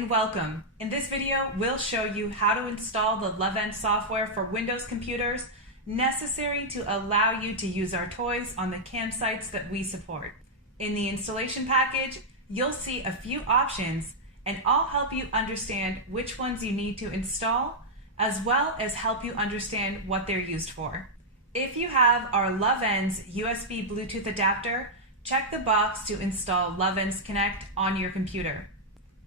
and welcome. In this video, we'll show you how to install the Lovense software for Windows computers necessary to allow you to use our toys on the campsites that we support. In the installation package, you'll see a few options, and I'll help you understand which ones you need to install, as well as help you understand what they're used for. If you have our Lovense USB Bluetooth adapter, check the box to install Lovense Connect on your computer.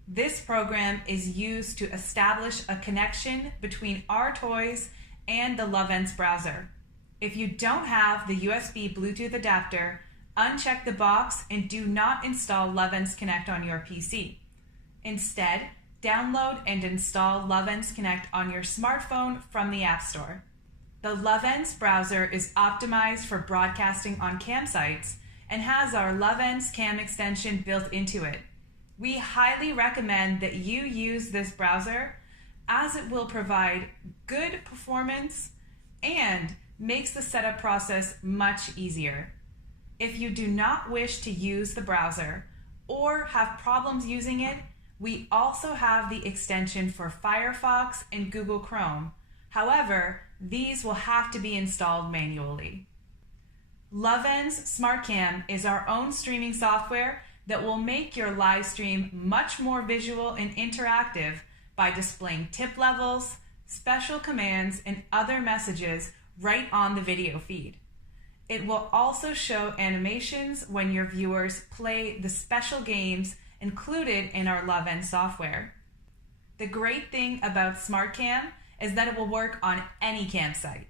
This program is used to establish a connection between our toys and the Lovense browser. If you don't have the USB Bluetooth adapter, uncheck the box and do not install Lovense Connect on your PC. Instead, download and install Lovense Connect on your smartphone from the App Store. The Lovense browser is optimized for broadcasting on campsites and has our Lovense Cam extension built into it. We highly recommend that you use this browser as it will provide good performance and makes the setup process much easier. If you do not wish to use the browser or have problems using it, we also have the extension for Firefox and Google Chrome. However, these will have to be installed manually. Lovense SmartCam is our own streaming software that will make your live stream much more visual and interactive by displaying tip levels, special commands, and other messages right on the video feed. It will also show animations when your viewers play the special games included in our Lovense software. The great thing about SmartCam is that it will work on any campsite.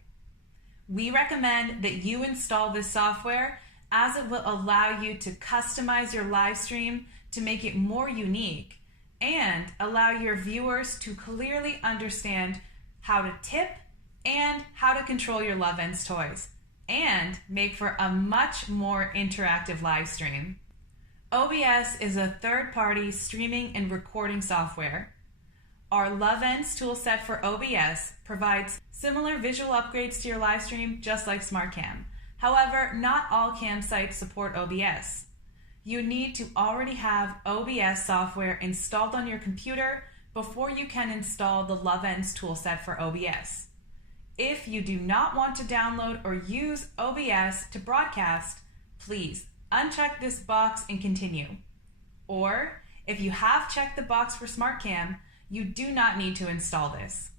We recommend that you install this software as it will allow you to customize your live stream to make it more unique and allow your viewers to clearly understand how to tip and how to control your Lovense toys and make for a much more interactive live stream. OBS is a third-party streaming and recording software. Our Lovense toolset for OBS provides similar visual upgrades to your live stream just like SmartCam. However, not all campsites support OBS. You need to already have OBS software installed on your computer before you can install the Lovense toolset for OBS. If you do not want to download or use OBS to broadcast, please uncheck this box and continue. Or, if you have checked the box for SmartCam, you do not need to install this.